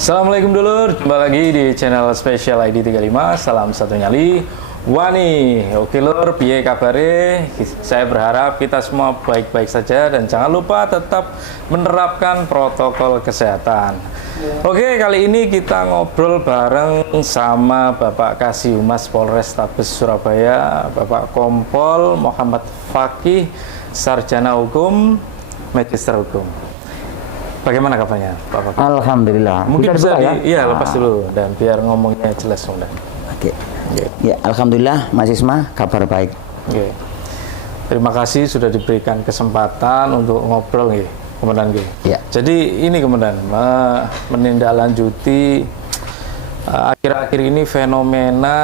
Assalamualaikum dulur, jumpa lagi di channel Spesial ID 35. Salam satu nyali Wani. Oke lur, piye kabare? Saya berharap kita semua baik-baik saja dan jangan lupa tetap menerapkan protokol kesehatan. Oke, kali ini kita ngobrol bareng sama Bapak Kasih-Humas Polrestabes Surabaya, Bapak Kompol Muhammad Fakih, Sarjana Hukum, Magister Hukum. Bagaimana kabarnya, Pak Fakih? Alhamdulillah. Mungkin bisa lepas dulu dan biar ngomongnya jelas mudah. Oke. Ya, alhamdulillah Mas Isma, kabar baik. Oke. Terima kasih sudah diberikan kesempatan untuk ngobrol nggih, Komandan nggih. Ya. Jadi ini Komandan menindaklanjuti akhir-akhir ini fenomena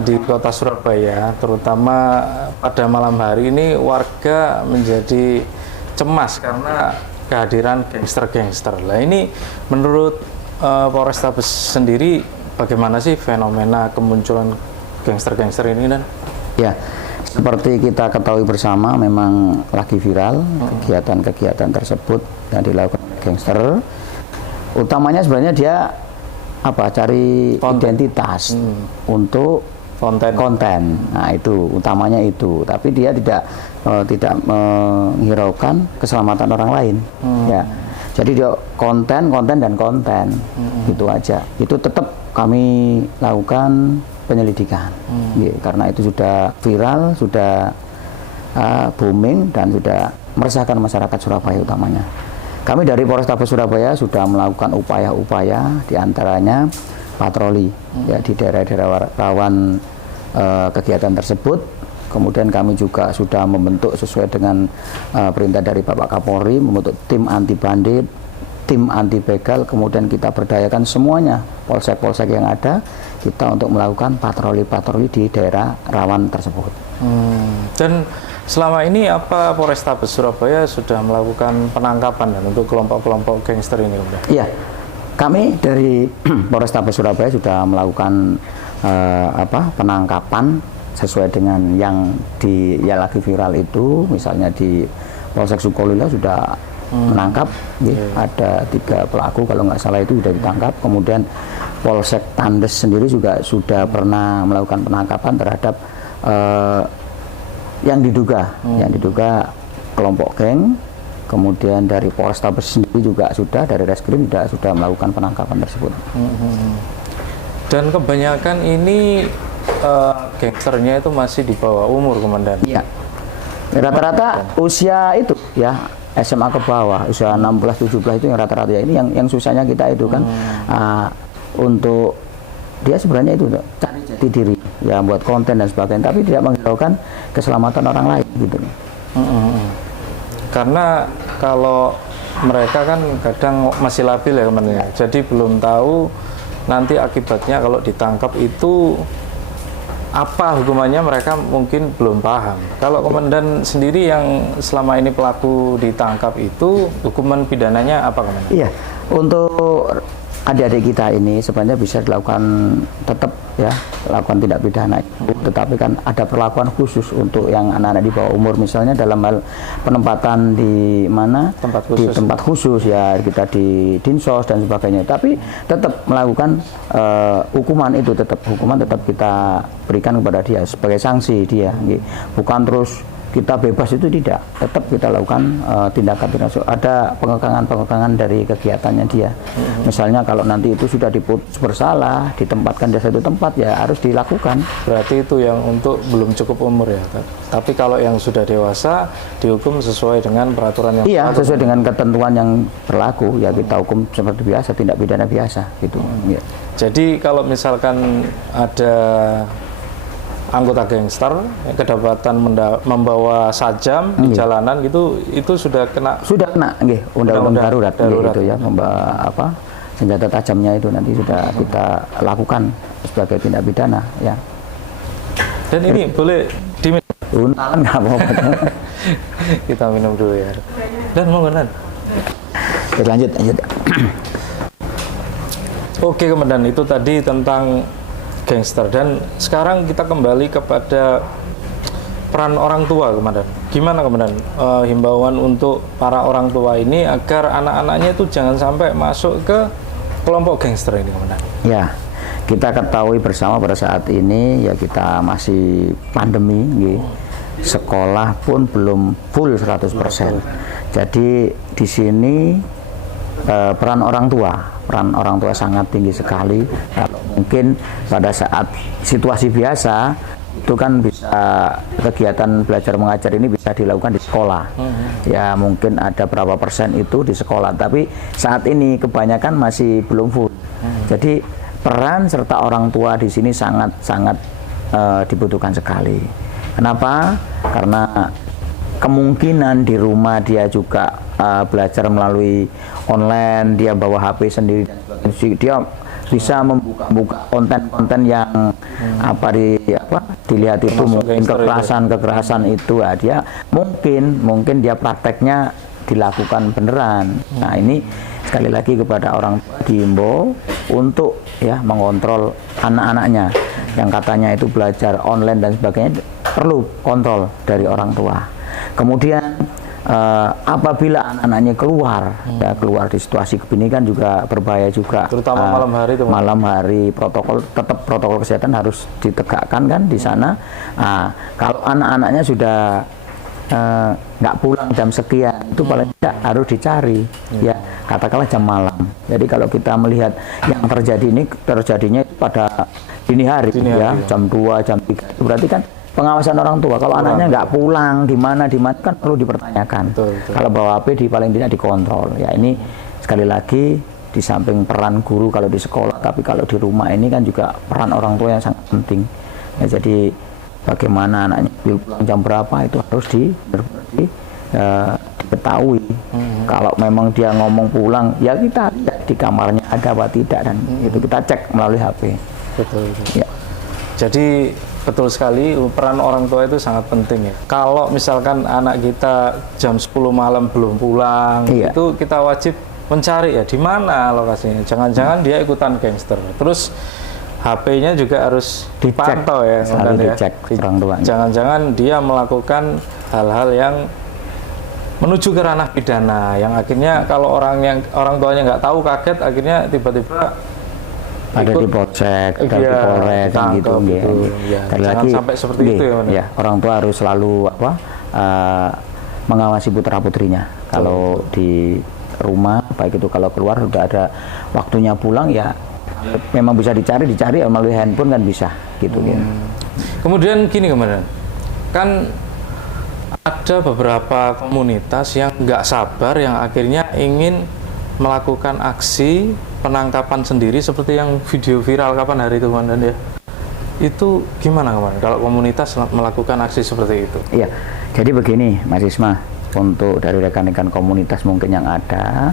di Kota Surabaya, terutama pada malam hari ini warga menjadi cemas karena kehadiran gangster-gangster. Lah ini menurut Polrestabes sendiri bagaimana sih fenomena kemunculan gangster-gangster ini dan? Ya, seperti kita ketahui bersama memang lagi viral kegiatan-kegiatan tersebut yang dilakukan gangster. Utamanya sebenarnya dia cari identitas untuk konten. Nah, itu utamanya itu. Tapi dia tidak menghiraukan keselamatan orang lain. Ya. Jadi dia konten gitu aja. Itu tetap kami lakukan penyelidikan. Ya, karena itu sudah viral, sudah booming dan sudah meresahkan masyarakat Surabaya utamanya. Kami dari Polrestabes Surabaya sudah melakukan upaya-upaya, diantaranya patroli ya di daerah-daerah rawan kegiatan tersebut. Kemudian kami juga sudah membentuk sesuai dengan perintah dari Bapak Kapolri, membentuk tim anti bandit, tim anti begal. Kemudian kita berdayakan semuanya polsek-polsek yang ada kita untuk melakukan patroli-patroli di daerah rawan tersebut. Dan selama ini apa Polrestabes Surabaya sudah melakukan penangkapan dan untuk kelompok-kelompok gangster ini? Iya, kami dari Polrestabes Surabaya sudah melakukan penangkapan sesuai dengan yang lagi viral itu. Misalnya di Polsek Sukolilo sudah menangkap, ada 3 pelaku kalau nggak salah itu sudah ditangkap. Kemudian Polsek Tandes sendiri juga sudah pernah melakukan penangkapan terhadap yang diduga kelompok geng. Kemudian dari Polrestabes sendiri juga sudah, dari Reskrim sudah melakukan penangkapan tersebut. Dan kebanyakan ini gangsternya itu masih di bawah umur, Komandan. Iya. Rata-rata usia itu ya SMA ke bawah, usia 16-17 itu yang rata-rata ya. Ini yang susahnya kita itu kan untuk dia sebenarnya itu cari jati diri ya, buat konten dan sebagainya, tapi tidak menghiraukan keselamatan orang lain gitu. Karena kalau mereka kan kadang masih labil ya Komandan. Jadi belum tahu nanti akibatnya kalau ditangkap itu apa hukumannya, mereka mungkin belum paham. Kalau Komandan sendiri yang selama ini pelaku ditangkap itu hukuman pidananya apa Komandan? Iya, untuk adik-adik kita ini sebenarnya bisa dilakukan tetap ya, lakukan tindak pidana itu, tetapi kan ada perlakuan khusus untuk yang anak-anak di bawah umur, misalnya dalam hal penempatan di mana di tempat khusus ya, kita di dinsos dan sebagainya. Tapi tetap melakukan hukuman itu, tetap kita berikan kepada dia sebagai sanksi dia, bukan terus kita bebas, itu tidak, tetap kita lakukan tindakan. Ada pengekangan dari kegiatannya dia. Misalnya kalau nanti itu sudah diputus bersalah, ditempatkan di satu tempat ya harus dilakukan. Berarti itu yang untuk belum cukup umur ya. Tapi kalau yang sudah dewasa dihukum sesuai dengan peraturan yang berlaku. Sesuai dengan ketentuan yang berlaku ya, kita hukum seperti biasa, tindak pidana biasa gitu. Ya. Jadi kalau misalkan ada anggota gangster yang kedapatan membawa sajam di jalanan gitu, itu sudah kena undang-undang darurat gitu ya, membawa senjata tajamnya itu nanti sudah kita lakukan sebagai tindak pidana ya. Dan ini boleh diminum? Nggak apa-apa. Kita minum dulu ya. Dan mau nggak? Lanjut. Oke Komandan, itu tadi tentang gangster. Dan sekarang kita kembali kepada peran orang tua, Komandan. Gimana, Komandan, himbauan untuk para orang tua ini agar anak-anaknya itu jangan sampai masuk ke kelompok gangster ini, Komandan? Ya, kita ketahui bersama pada saat ini ya kita masih pandemi, nggih. Sekolah pun belum full 100%. Jadi di sini peran orang tua sangat tinggi sekali. Kalau mungkin pada saat situasi biasa itu kan bisa kegiatan belajar mengajar ini bisa dilakukan di sekolah. Ya mungkin ada berapa persen itu di sekolah, tapi saat ini kebanyakan masih belum full. Jadi peran serta orang tua di sini sangat dibutuhkan sekali. Kenapa? Karena kemungkinan di rumah dia juga belajar melalui online, dia bawa HP sendiri dan sebagainya. Dia bisa membuka konten-konten yang dilihat itu mungkin kekerasan itu ya, dia mungkin dia prakteknya dilakukan beneran. Nah, ini sekali lagi kepada orang tua diimbau untuk ya mengontrol anak-anaknya yang katanya itu belajar online dan sebagainya, perlu kontrol dari orang tua. Kemudian apabila anak-anaknya keluar di situasi begini kan juga berbahaya juga, terutama malam hari tetap protokol kesehatan harus ditegakkan kan di sana. Kalau anak-anaknya sudah nggak pulang jam sekian, itu paling tidak harus dicari ya, katakanlah jam malam. Jadi kalau kita melihat yang terjadinya itu pada dini hari ya, jam 2, jam 3, itu berarti kan pengawasan orang tua. Kalau anaknya nggak pulang di mana kan perlu dipertanyakan. Betul. Kalau bawa HP paling tidak dikontrol. Ya ini sekali lagi di samping peran guru kalau di sekolah, tapi kalau di rumah ini kan juga peran orang tua yang sangat penting. Ya, jadi bagaimana anaknya pulang jam berapa itu harus diketahui. Kalau memang dia ngomong pulang, ya kita lihat di kamarnya ada apa tidak, dan itu kita cek melalui HP. Betul. Ya. Jadi betul sekali, peran orang tua itu sangat penting ya. Kalau misalkan anak kita jam 10 malam belum pulang, itu kita wajib mencari ya di mana lokasinya. Jangan-jangan dia ikutan gangster. Terus HP-nya juga harus dipantau ya, dicek orang tua. Jangan-jangan dia melakukan hal-hal yang menuju ke ranah pidana, yang akhirnya kalau orang tuanya nggak tahu, kaget, akhirnya tiba-tiba ada di polsek, ada di polres, gitu. Ya, jangan sampai seperti itu ya. Orang tua harus selalu mengawasi putra putrinya. Kalau di rumah, baik itu kalau keluar sudah ada waktunya pulang ya, memang bisa dicari melalui handphone kan bisa gitu. Kemudian gini, Komandan, kan ada beberapa komunitas yang nggak sabar, yang akhirnya ingin melakukan aksi penangkapan sendiri seperti yang video viral kapan hari itu, Komandan ya. Itu gimana, Komandan, kalau komunitas melakukan aksi seperti itu? Iya, jadi begini Mas Isma, untuk dari rekan-rekan komunitas mungkin yang ada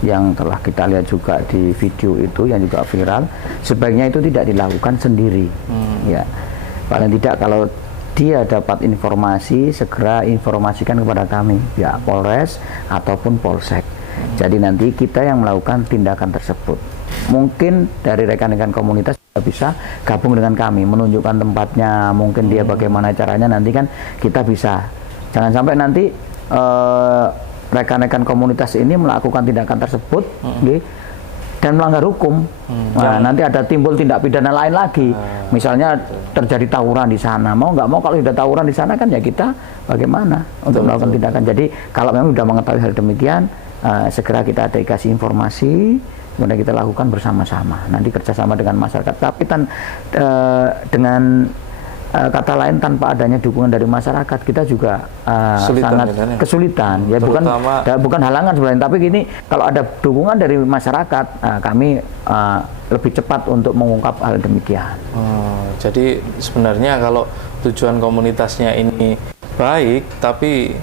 yang telah kita lihat juga di video itu yang juga viral, sebaiknya itu tidak dilakukan sendiri. Ya, paling tidak kalau dia dapat informasi, segera informasikan kepada kami, ya Polres ataupun Polsek. Jadi nanti kita yang melakukan tindakan tersebut. Mungkin dari rekan-rekan komunitas bisa gabung dengan kami, menunjukkan tempatnya, mungkin dia bagaimana caranya, nanti kan kita bisa. Jangan sampai nanti rekan-rekan komunitas ini melakukan tindakan tersebut dan melanggar hukum. Nah, nanti ada timbul tindak pidana lain lagi. Misalnya terjadi tawuran di sana, mau nggak mau kalau sudah tawuran di sana kan ya kita bagaimana untuk melakukan tindakan. Jadi kalau memang sudah mengetahui hal demikian, segera kita dikasih informasi, kemudian kita lakukan bersama-sama. Nanti kerjasama dengan masyarakat. Tapi dengan kata lain, tanpa adanya dukungan dari masyarakat, kita juga sangat kesulitan. Ya bukan halangan sebenarnya, tapi gini, kalau ada dukungan dari masyarakat, kami lebih cepat untuk mengungkap hal demikian. Jadi sebenarnya kalau tujuan komunitasnya ini baik, tapi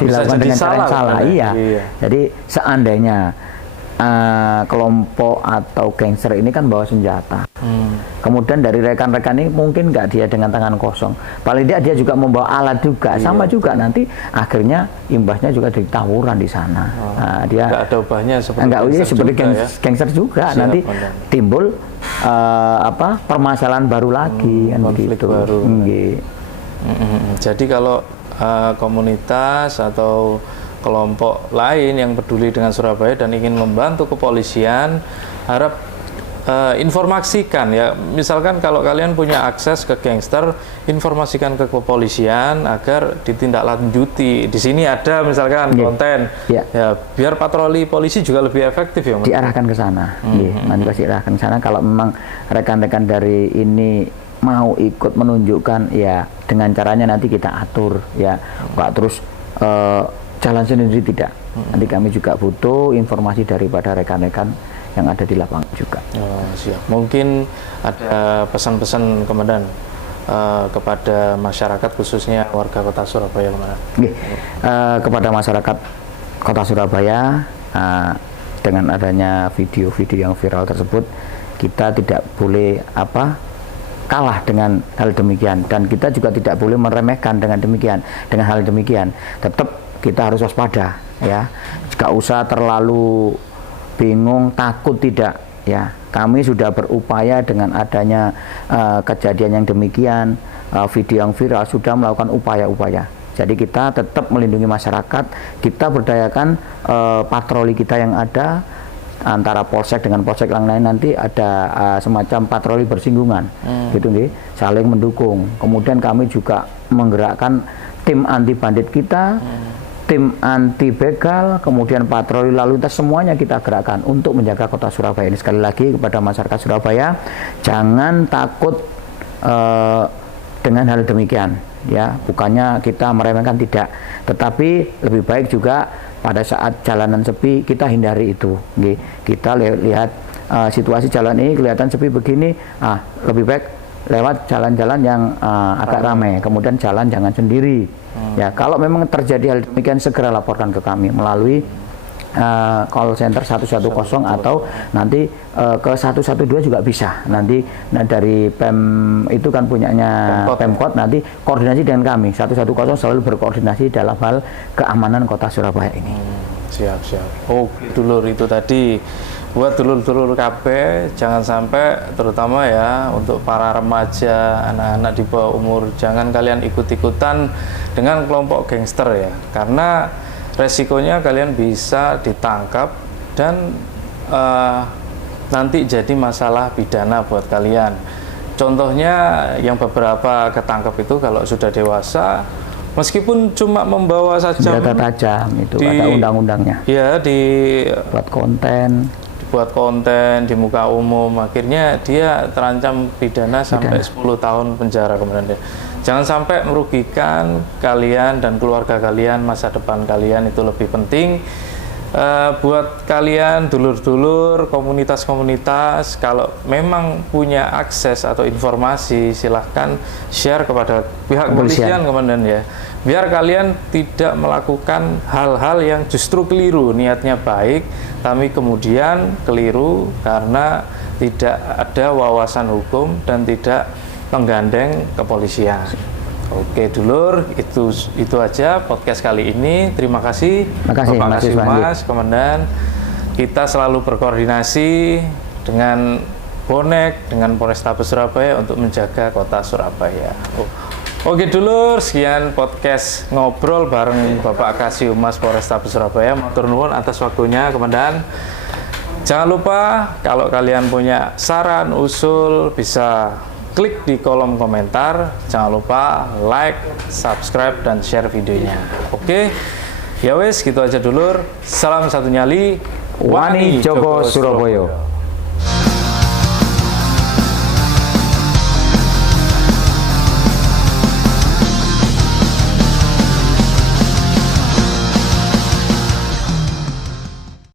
bisa jadi salah. Iya. Jadi seandainya kelompok atau gangster ini kan bawa senjata, kemudian dari rekan-rekan ini mungkin nggak dia dengan tangan kosong, paling dia juga membawa alat juga, sama juga nanti akhirnya imbasnya juga di tawuran di sana. Dia nggak ada ubahnya seperti gangster juga, nanti timbul permasalahan baru lagi kan konflik begitu. baru. Nggih. Jadi kalau komunitas atau kelompok lain yang peduli dengan Surabaya dan ingin membantu kepolisian, harap informasikan ya. Misalkan kalau kalian punya akses ke gangster, informasikan ke kepolisian agar ditindaklanjuti. Di sini ada misalkan konten, ya biar patroli polisi juga lebih efektif ya. Diarahkan ke sana, nanti pasti diarahkan ke sana. Kalau memang rekan-rekan dari ini mau ikut menunjukkan, ya dengan caranya nanti kita atur, ya nggak terus jalan sendiri, tidak. Nanti kami juga butuh informasi daripada rekan-rekan yang ada di lapangan juga. Oh, siap. Mungkin ada pesan-pesan Komandan kepada masyarakat khususnya warga Kota Surabaya, Komandan. Kepada masyarakat Kota Surabaya, dengan adanya video-video yang viral tersebut, kita tidak boleh kalah dengan hal demikian, dan kita juga tidak boleh meremehkan dengan hal demikian. Tetap kita harus waspada, ya. Jika usah terlalu bingung, takut, tidak, ya. Kami sudah berupaya dengan adanya kejadian yang demikian, video yang viral, sudah melakukan upaya-upaya. Jadi kita tetap melindungi masyarakat, kita berdayakan patroli kita yang ada antara polsek dengan polsek yang lain, nanti ada semacam patroli bersinggungan, gitu nih, saling mendukung. Kemudian kami juga menggerakkan tim anti bandit kita, tim anti begal, kemudian patroli lalu lintas, semuanya kita gerakkan untuk menjaga Kota Surabaya ini. Sekali lagi kepada masyarakat Surabaya, jangan takut dengan hal demikian, ya. Bukannya kita meremehkan, tidak, tetapi lebih baik juga pada saat jalanan sepi kita hindari itu. Kita lihat situasi jalan ini kelihatan sepi begini, lebih baik lewat jalan-jalan yang agak ramai, kemudian jalan jangan sendiri. Ya, kalau memang terjadi hal demikian, segera laporkan ke kami melalui call center 110 atau nanti ke 112 juga bisa. Nanti dari PEM itu kan punyanya Pemkot, nanti koordinasi dengan kami. 110 selalu berkoordinasi dalam hal keamanan Kota Surabaya ini. Siap. Oke, dulur, itu tadi buat dulur-dulur KB, jangan sampai, terutama ya untuk para remaja, anak-anak di bawah umur, jangan kalian ikut-ikutan dengan kelompok gangster ya, karena resikonya kalian bisa ditangkap dan nanti jadi masalah pidana buat kalian. Contohnya yang beberapa ketangkap itu kalau sudah dewasa, meskipun cuma membawa saja senjata tajam, itu ada undang-undangnya. Ya, buat konten di muka umum, akhirnya dia terancam pidana sampai 10 tahun penjara kemudian. Jangan sampai merugikan kalian dan keluarga kalian, masa depan kalian itu lebih penting. Buat kalian dulur-dulur, komunitas-komunitas, kalau memang punya akses atau informasi, silahkan share kepada pihak kepolisian, Komandan, ya. Biar kalian tidak melakukan hal-hal yang justru keliru, niatnya baik, tapi kemudian keliru karena tidak ada wawasan hukum dan tidak menggandeng kepolisian. Oke, dulur, itu aja podcast kali ini. Terima kasih. Terima kasih Mas Komandan. Kita selalu berkoordinasi dengan Bonek, dengan Polrestabes Surabaya untuk menjaga Kota Surabaya. Oke dulur, sekian podcast ngobrol bareng Bapak Kasih-Humas Polrestabes Surabaya. Matur nuwun atas waktunya, Komandan. Jangan lupa kalau kalian punya saran, usul, bisa klik di kolom komentar. Jangan lupa like, subscribe, dan share videonya. Oke, ya wes, gitu aja dulur. Salam satu nyali, Wani Joko Surabaya.